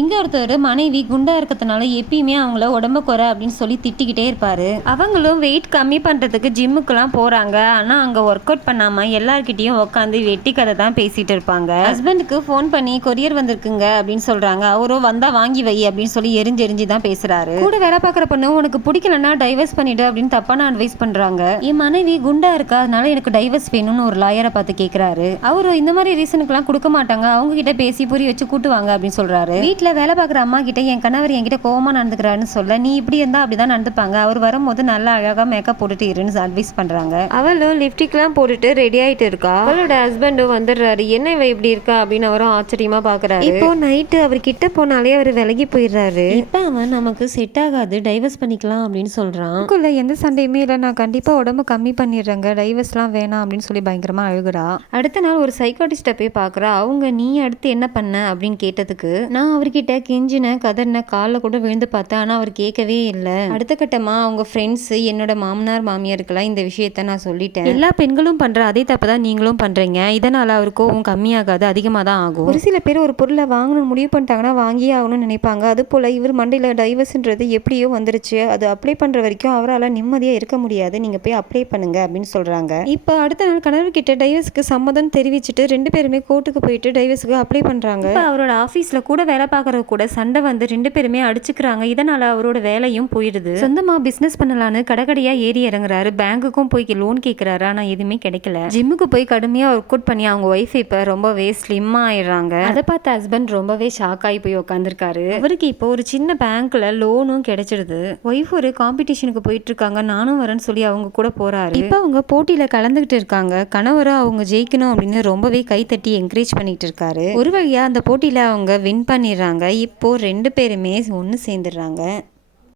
இங்க ஒருத்தர் மனைவி குண்டா இருக்கிறதுனால எப்பயுமே அவங்கள உடம்பு குறை அப்படின்னு சொல்லி திட்டிக்கிட்டே இருப்பாரு. அவங்களும் வெயிட் கம்மி பண்றதுக்கு ஜிம்முக்குலாம் போறாங்க. ஆனா அங்க ஒர்க் அவுட் பண்ணாம எல்லார்கிட்டயும் உட்காந்து வெட்டி கதை தான் பேசிட்டு இருப்பாங்க. ஹஸ்பண்டுக்கு ஃபோன் பண்ணி கொரியர் வந்திருக்குங்க அப்படின்னு சொல்றாங்க. அவரும் வந்தா வாங்கி வை அப்படின்னு சொல்லி எரிஞ்சு தான் பேசுறாரு. கூட வேலை பார்க்குற பொண்ணு உனக்கு பிடிக்கலன்னா டைவர்ஸ் பண்ணிடு அப்படின்னு தப்பான அட்வைஸ் பண்றாங்க. என் மனைவி குண்டா இருக்கா, அதனால எனக்கு டைவர்ஸ் வேணும்னு ஒரு லாயரை பார்த்து கேட்கிறாரு. அவரு இந்த மாதிரி ரீசனுக்குலாம் கொடுக்க மாட்டாங்க, அவங்க கிட்ட பேசி புரிய வச்சு கூட்டுவாங்க அப்படின்னு சொல்றாரு. வீட்டில் வேலை பார்க்குற அம்மா கிட்ட என் கணவர் என்கிட்ட கோவமா நடந்துக்கிறாருன்னு சொல்ல, நீ இப்படி இருந்தா அப்படிதான் நடந்துப்பாங்க, அவர் வரும்போது நல்லா அழகா மேக்கப் போட்டுட்டு இருன்னு அட்வைஸ் பண்றாங்க. அவளும் லிப்டிக்லாம் போட்டுட்டு ரெடி ஆயிட்டு இருக்கா. அவளோட ஹஸ்பண்டும் வந்துடுறாரு. என்ன இவ இப்படி இருக்கா அப்படின்னு அவரும் ஆச்சரியமா பாக்குறாரு. இப்போ நைட்டு அவர் கிட்ட போனாலே அவர் விலகி போயிடுறாரு. இப்ப அவன் நமக்கு செட் ஆகாது, டைவர்ஸ் பண்ணிக்கலாம் அப்படின்னு சொல்றான். எந்த சண்டையுமே இல்லை, நான் கண்டிப்பா உடம்பு கம்மி பண்ணிடுறேங்க, டைவர்ஸ்லாம் வேணாம் அப்படின்னு சொல்லி பயங்கரமா அழுகுறா. அடுத்த நாள் ஒரு சைக்காட்டிஸ்ட போய் பாக்குறா. அவங்க நீ அடுத்து என்ன பண்ண அப்படின்னு கேட்டதுக்கு, நான் அவர்கிட்ட கெஞ்சின கதர்ன காலில் கூட விழுந்து பார்த்தேன், ஆனால் அவர் கேட்கவே இல்லை. அடுத்த கட்டமா அவங்க ஃப்ரெண்ட்ஸ் என்னோட மாமனார் மாமியாருக்கெல்லாம் இந்த விஷயத்த நான் சொல்லிட்டேன். எல்லா பெண்களும் பண்ற அதே தப்பு தான் நீங்களும் பண்றீங்க, இதனால அவர் கோவம் கம்மியாகாது, அதிகமாக தான் ஆகும். ஒரு சில பேர் ஒரு பொருளை வாங்கணும்னு முடிவு பண்ணிட்டாங்கன்னா வாங்கியே ஆகணும்னு நினைப்பாங்க. அது போல இவர் மண்டையில் டைவர்ஸ்ன்றது எப்படியோ வந்துருச்சு, அது அப்ளை பண்ற வரைக்கும் அவரால் நிம்மதியாக இருக்க முடியாது, நீங்க போய் அப்ளை பண்ணுங்க அப்படின்னு சொல்றாங்க. இப்போ அடுத்த நாள் கணவர் கிட்ட டைவர்ஸ்க்கு சம்மதம் தெரிவிச்சுட்டு ரெண்டு பேருமே கோர்ட்டுக்கு போயிட்டு டைவர்ஸ்க்கு அப்ளை பண்றாங்க. அவரோட ஆஃபீஸில் கூட வேலை பார்க்குற கூட சண்டை வந்து ரெண்டு பேருமே அடிச்சுக்கிறாங்க. இதனால அவரோட வேலையும் போயிடுது. சொந்தமா பிசினஸ் பண்ணலான்னு கடைக்கடையா ஏறி இறங்குறாரு. பேங்குக்கும் போய் லோன் கேட்கிறாரு, ஆனா எதுவுமே கிடைக்கல. ஜிம்முக்கு போய் கடுமையா ஒர்க் அவுட் பண்ணி அவங்க ஒய்ஃப் இப்ப ரொம்பவே ஸ்லிம்மா ஆயிடுறாங்க. அதை பார்த்த ஹஸ்பண்ட் ரொம்பவே ஷாக் ஆகி போய் உட்காந்துருக்காரு. அவருக்கு இப்போ ஒரு சின்ன பேங்க்ல லோனும் கிடைச்சிடுது. ஒய்ஃப் ஒரு காம்படிஷனுக்கு போயிட்டு இருக்காங்க, நானும் வரேன்னு சொல்லி அவங்க கூட போறாரு. இப்ப அவங்க போட்டியில கலந்துகிட்டு இருக்காங்க. கணவரும் அவங்க ஜெயிக்கணும் அப்படின்னு ரொம்பவே கை தட்டி என்கரேஜ் பண்ணிட்டு இருக்காரு. ஒரு வழியா அந்த போட்டியில அவங்க வின் பண்ணிடுறாங்க. இப்போ ரெண்டு பேருமே ஒன்று சேர்ந்துடுறாங்க.